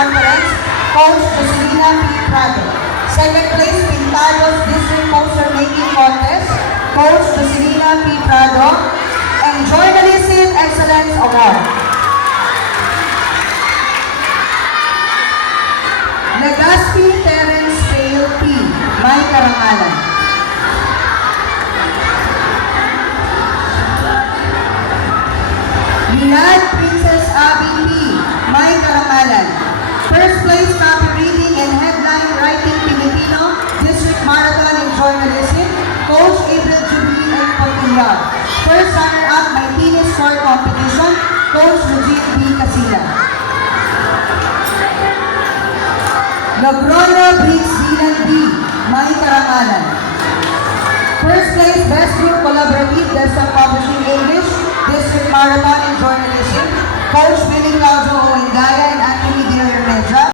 Conference, Coach Joselina P. Prado. Second place, Pintados District Poster Making Contest, Coach Joselina P. Prado. And Journalism Excellence Award. Legaspi Terence Pale P. May karangalan. Minad Princess Abby P. May karangalan. First place, copy reading and headline writing Filipino, District Marathon in Journalism, Coach April Jubilee and Portilla. First runner-up, may tennis score competition, Coach Eugene B. Casilla. Lagrona Briggs Dylan B. May karangalan. First place, Best Group Collaborative, Desktop Publishing English, District Marathon in Journalism, Coach Billy Claudio Oendaya and